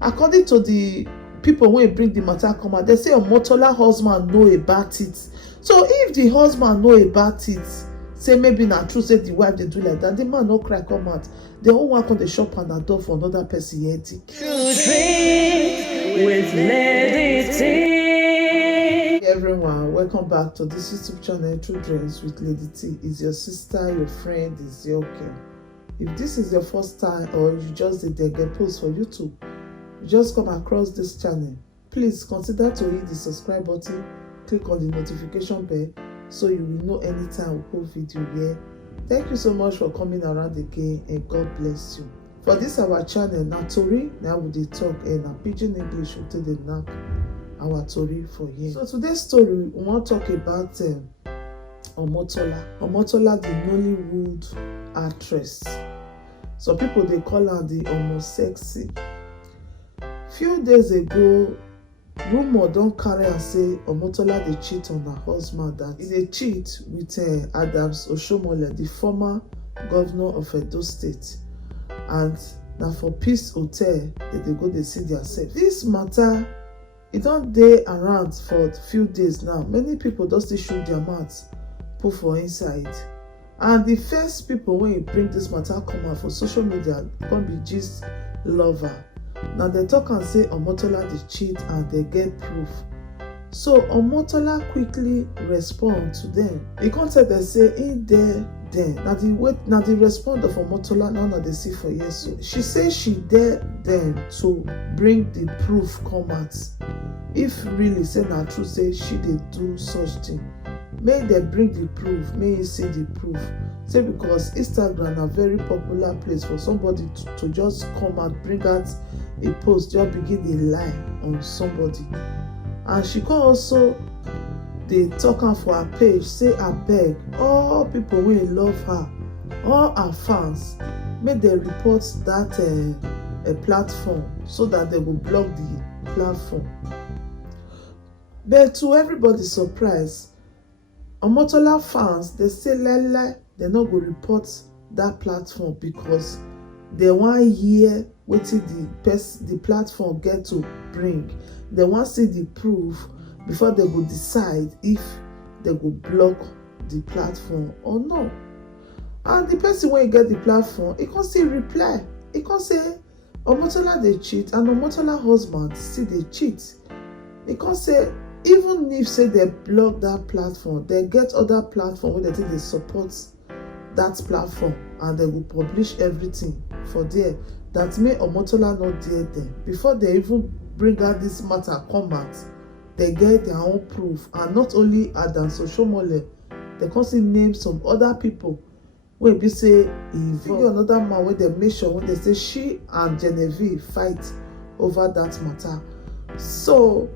according to the people wey bring the matter come out, they say Omotola husband know about it. So if the husband know about it, say maybe na true say the wife dey do like that, the man no cry come out, they all want on the shop and the door for another person headache. With Lady T. Hey everyone, welcome back to this YouTube channel, True Dreams with Lady T. Is your sister, your friend, is your girl. If this is your first time or you just did the get post for YouTube, you just come across this channel, please consider to hit the subscribe button, click on the notification bell so you will know anytime we post video here. Thank you so much for coming around again and God bless you. For this our channel, na tori now we dey talk and na pidgin English we take dey knack our tori for here. So today's story we wan talk about Omotola. Omotola, the Nollywood actress. Some people dey call her the Omo Sexy. Few days ago, rumor don carry am say Omotola dey cheat on her husband, that he dey cheat with Adams Oshiomhole, the former governor of Edo State, and na for Peace Hotel they dey go dey see theirself. This matter e don dey around for few days now. Many people don still shook their mouth put for inside, and the first people wey bring this matter come out for social media come be Gist Lover. Now they talk and say Omotola dey cheat and they get proof. So Omotola quickly respond to them. He come tell them say in there then. Now the response of Omotola now that they see for years. So she say she dare them to bring the proof come out. If really say na true say she dey do such thing, make dem bring the proof, make you see the proof. Say because Instagram na very popular place for somebody to just come out, bring out a post, just begin dey lie on somebody. And she can also dey talk am for her page, say abeg all people wey love her, all her fans, make dem report that platform so that they go block the platform. But to everybody's surprise, Omotola fans, they say lie, they no go report that platform because they wan hear wetin the platform get to bring. They wan see the proof before they go decide if they go block the platform or no. And the person wey get the platform, he can still reply. He can say Omotola dey cheat and Omotola husband still dey cheat. He can say even if say they block that platform, they get other platform wey they think they support that platform and they will publish everything for there. That make Omotola not dare them. Before they even bring out this matter come out, they get their own proof. And not only Adams Oshiomhole, they can still name some other people wey be say another man wey they mention when they say she and Genevieve fight over that matter. So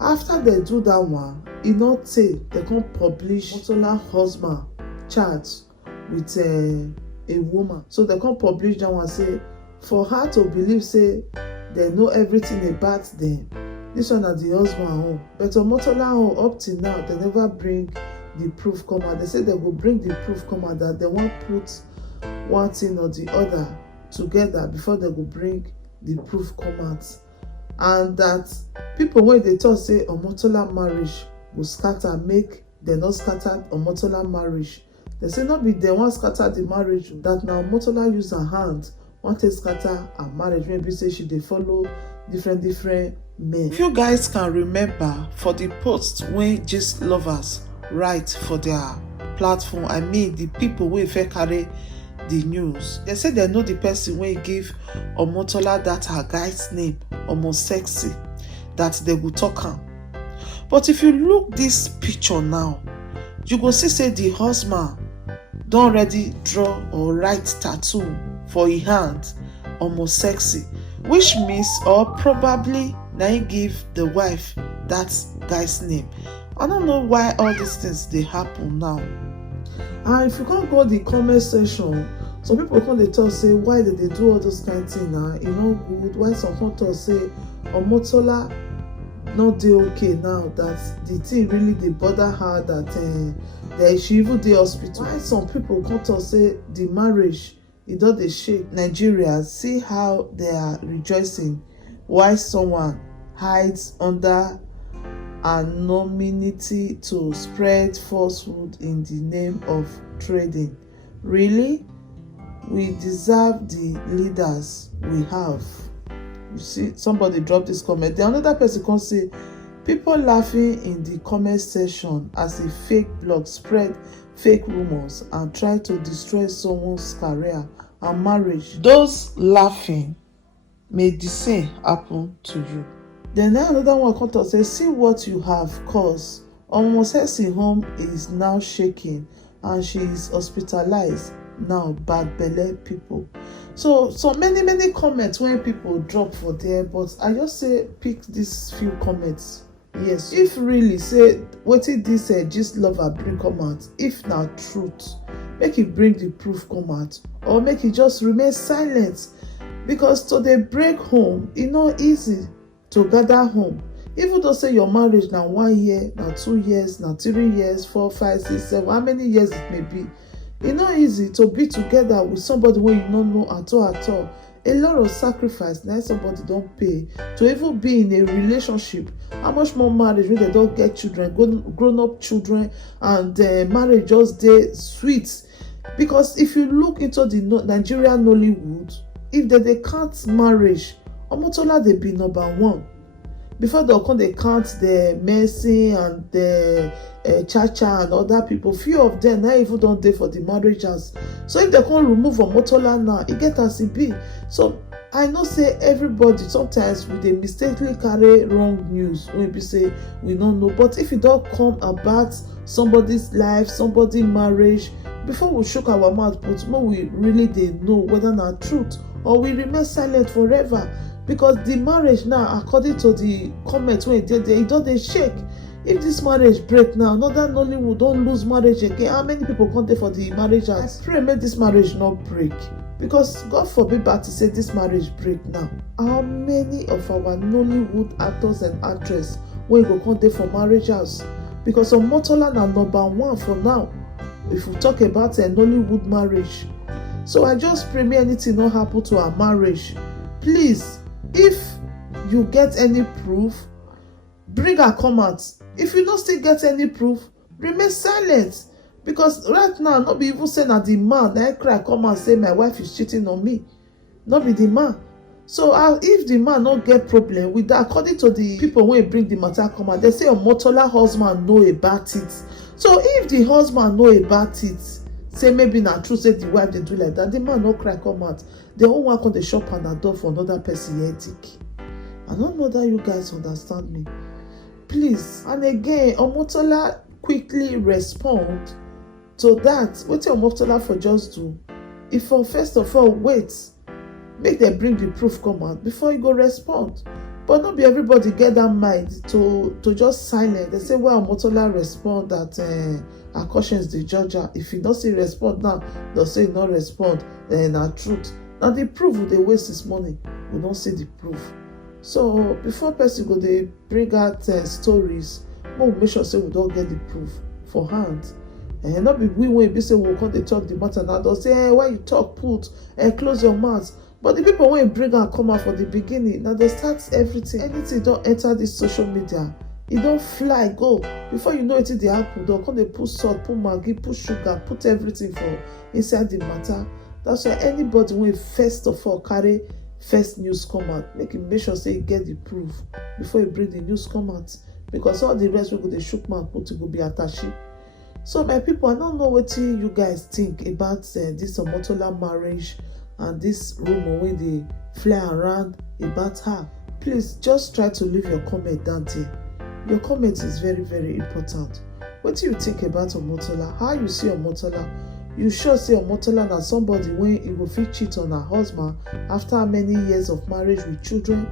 after they do that one, e not say they can publish Omotola husband charge with a woman. So they can publish that one, say for her to believe say they know everything about them. This one is the husband home. But Omotola home up till now, they never bring the proof come out. They say they will bring the proof come out, that they won't put one thing or the other together before they will bring the proof come out. And that people when they talk say Omotola marriage will scatter, make they not scatter Omotola marriage. They say not be they want scatter the marriage, that now Omotola use her hand want to scatter her marriage. Maybe say she dey follow different men. If you guys can remember, for the post when Gist Lovers write for their platform, I mean the people wey fit carry the news, they say they know the person wey give Omotola that her guy's name Omo Sexy, that they will talk am. But if you look this picture now, you go see say the husband don already draw or write tattoo for his hand Omo Sexy, which means or probably na he give the wife that guy's name. I don't know why all these things they happen now. And if you can't go the comment section, some people come dey talk say why did they do all those kind of things now? E no good. Why some come talk say Omotola not dey okay now, that the thing really dey bother her, that she even dey hospital. Why some people come talk say the marriage e don dey shake. Nigeria, see how they are rejoicing why someone hides under anonymity to spread falsehood in the name of trading. Really? We deserve the leaders we have. You see, somebody dropped this comment. The another person can say, people laughing in the comment section as a fake blog spread fake rumors and try to destroy someone's career and marriage. Those laughing, may the same happen to you. Then another one come to say, see what you have caused. Omosesi home is now shaking and she is hospitalized now. Bad belle people. So many comments when people drop for there, but I just say pick these few comments. Yes, if really say wetin this gist lover bring come out, if na truth, make it bring the proof come out, or make it just remain silent, because to dey break home e no easy to gather home. Even though say your marriage na 1 year, na 2 years, na 3 years, 4, 5, 6, 7, how many years it may be, e no easy to be together with somebody wey you no know at all. A lot of sacrifice na somebody don pay to even be in a relationship. How much more marriage wey dem don get children, grown up children, and marriage just dey sweet. Because if you look into the Nigerian Nollywood, if dem dey count marriage, Omotola dey be number 1. Before dem come dey count the Mercy and the Chacha and other people, few of them na even don dey for the marriages. So if dem come remove Omotola now, e get as e be. So I know say everybody sometimes we dey mistakenly carry wrong news wey be say we no know, but if e don come about somebody's life, somebody marriage, before we chook our mouth put, make we really dey know whether na truth or we remain silent forever. Because the marriage now, according to the comment wey dey there, e don dey shake. If this marriage break now, another Nollywood don lose marriage again, how many people come dey for the marriage house? I pray make this marriage not break, because God forbid bad to say this marriage break now. How many of our Nollywood actors and actresses wey go come dey for marriage house? Because Omotola na number 1 for now if we talk about a Nollywood marriage. So I just pray may anything not happen to our marriage. Please, if you get any proof, bring her come out. If you don't still get any proof, remain silent. Because right now, not be even saying that the man that cry come and say my wife is cheating on me. Not be the man. So if the man not get problem with that, according to the people when bring the matter come out, they say Omotola husband know about it. So if the husband know about it, say maybe na true say the wife dey do like that, the man no cry come out. They won't work on the shop and a door for another person headache. I don't know that you guys understand me. Please, and again, Omotola quickly respond to that. Wetin Omotola for just do? If for first of all wait, make them bring the proof come out before you go respond. But not be everybody get that mind to just silent. They say, well, Omotola respond that her conscience the judge her. If you don't say respond now, they'll say not respond. Na truth. Now the proof they waste this money. We don't see the proof. So before person go they bring out stories, we'll make sure say we don't get the proof for hand. And not be we when be say we'll come they talk the matter now. They'll say, hey, why you talk put and close your mouth. But the people when bring and come out for the beginning, now they start everything. Anything don't enter this social media, it don't fly go. Before you know it, the apple they'll come they put salt, put maggi, put sugar, put everything for inside the matter. That's why anybody when first of all carry first news come out, make sure say you get the proof before you bring the news come out. Because all the rest will go the shook man put to go be attaché. So my people, I don't know what you guys think about this Omotola marriage and this rumor when they fly around about her. Please just try to leave your comment down there. Your comment is very, very important. What do you think about Omotola? How you see Omotola? You sure say Omotola na somebody when he will fit cheat on her husband after many years of marriage with children?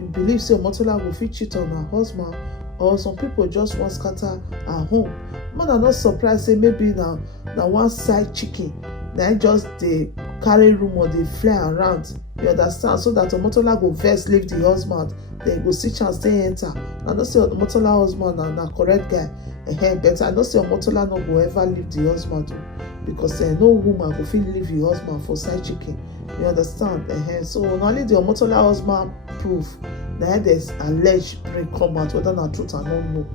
You believe say Omotola will fit cheat on her husband? Or some people just want scatter her home? Man, I'm not surprised say maybe now one side chicken. Now just they carry rumor, they fly around. You understand? So that Omotola go first leave the husband, then go see chance they enter. I don't say Omotola husband and correct guy. But I don't say Omotola no go ever leave the husband because no woman go feel leave your husband for side chicken. You understand? So not only the Omotola husband proof, na there's alleged bring come out, whether na truth I don't know.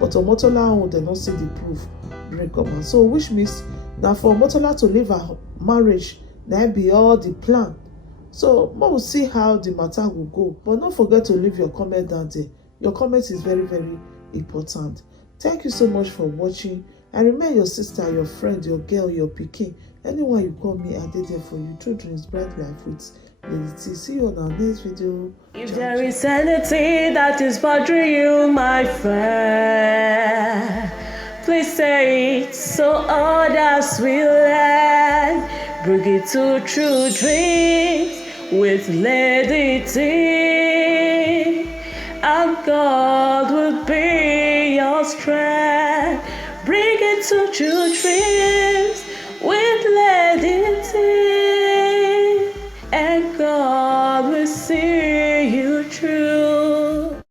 But Omotola own, they don't see the proof bring come out. So which means now for Omotola to leave her marriage, that be all the plan. So we'll see how the matter will go. But don't forget to leave your comment down there. Your comment is very, very important. Thank you so much for watching. And remember, your sister, your friend, your girl, your pikin, anyone you call me, I did there for you. True Dreams, Bright Life with Lady T. See you on our next video. If there is anything that is bothering you, my friend, please say it so others will learn. Bring it to True Dreams with Lady T, and God will be your strength. Bring it to True Dreams with Lady T, and God will see you through.